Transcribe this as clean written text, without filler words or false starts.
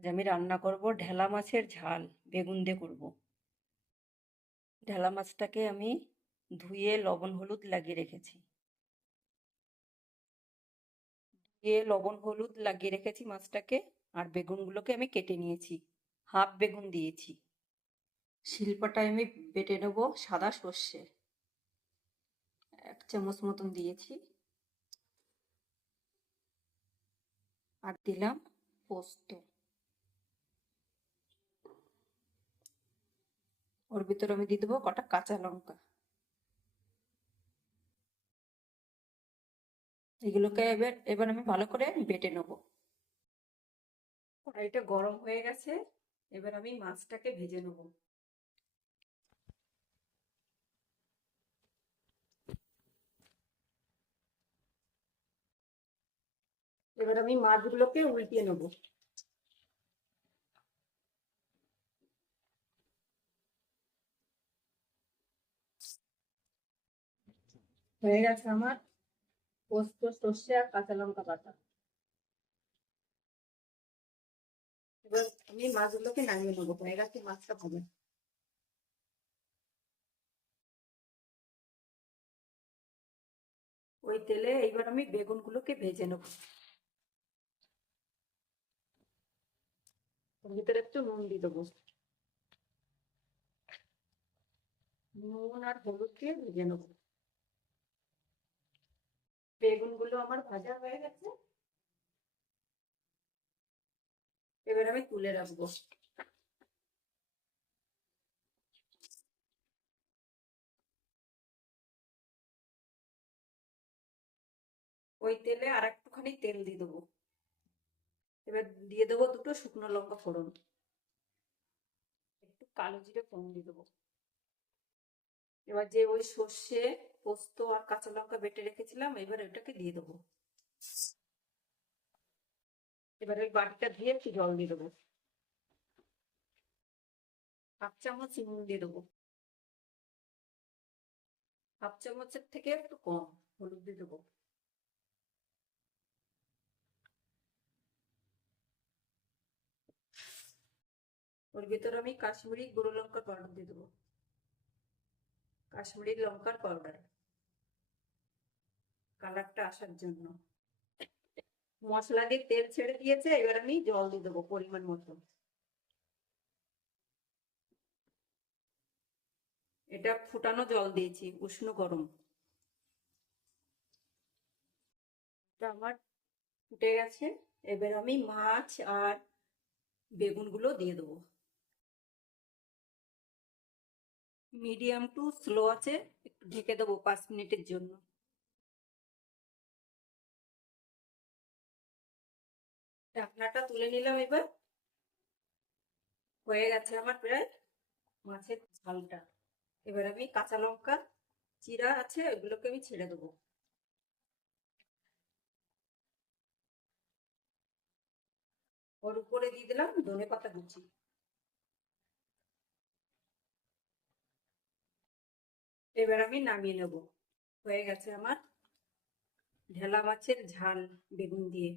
আজ আমি রান্না করব ঢেলা মাছের ঝাল, বেগুন দিয়ে করব। ঢেলা মাছটাকে আমি ধুয়ে লবণ হলুদ লাগিয়ে রেখেছি। মাছটাকে, আর বেগুনগুলোকে আমি কেটে নিয়েছি। হাফ বেগুন দিয়েছি। শিলপাটায় আমি বেটে নেব সাদা সর্ষে, 1 চামচ মতন দিয়েছি। আর দিলাম পোস্ত। ওর ভিতরে আমি দিয়ে দেবো কটা কাঁচা লঙ্কা। এগুলোকে এবার এবার আমি ভালো করে বেটে নেবো। কড়াইটা গরম হয়ে গেছে, এবার আমি মাছটাকে ভেজে নেব। এবার আমি মাছগুলোকে উল্টিয়ে নেব। হয়ে গেছে আমার পোস্ত, সর্ষে আর কাঁচা লঙ্কা বাটা। এবার আমি মাছগুলোকে নামিয়ে নেবো। হয়ে গেছে মাছটা ভাজা। ওই তেলে এইবার আমি বেগুনগুলোকে ভেজে নেবো। ওর ভিতরে একটু নুন দিয়ে দেবো। নুন আর হলুদ দিয়ে ভেজে নেবো। বেগুনগুলো আমার ভাজা হয়ে গেছে, এবার আমি তুলে রাখবো। ওই তেলে আর একটুখানি তেল দিয়ে দেবো। এবার দিয়ে দেবো 2টো শুকনো লঙ্কা ফোড়ন, একটু কালো জিরে ফোড়ন দিয়ে দেবো। এবার যে ওই সর্ষে, পোস্ত আর কাঁচা লঙ্কা বেটে রেখেছিলাম, এবার ওটাকে দিয়ে দেবো। এবার ওই বাটিটা দিয়ে একটু জল দিয়ে দেবো। 1/2 চামচ নুন দিয়ে দেবো। 1/2 চামচের থেকে একটু কম হলুদ দিয়ে দেবো। ওর ভিতরে আমি কাশ্মীরি গুঁড়ো লঙ্কার পাউডার দিয়ে দেবো। কাশ্মীরি লঙ্কার পাউডার, কালারটা আসার জন্য। মশলা দিয়ে তেল ছেড়ে দিয়েছে, এবার আমি জল দিয়ে দেবো পরিমাণ মতো। এটা ফুটানো জল দিয়েছি, উষ্ণ গরম। এটা আমার ফুটে গেছে, এবার আমি মাছ আর বেগুনগুলো দিয়ে দেবো। মিডিয়াম টু স্লো আছে, একটু ঢেকে দেবো 5 মিনিটের জন্য। ঢাকনাটা তুলে নিলাম। এবার হয়ে গেছে আমার প্রায় মাছের ঝালটা। এবার আমি কাঁচা লঙ্কা চিরা আছে, ওগুলোকে আমি ছেড়ে দেবো। ওর উপরে দিয়ে দিলাম ধনেপাতা কুচি। এবার আমি নামিয়ে নেব। হয়ে গেছে আমার ঢেলা মাছের ঝাল বেগুন দিয়ে।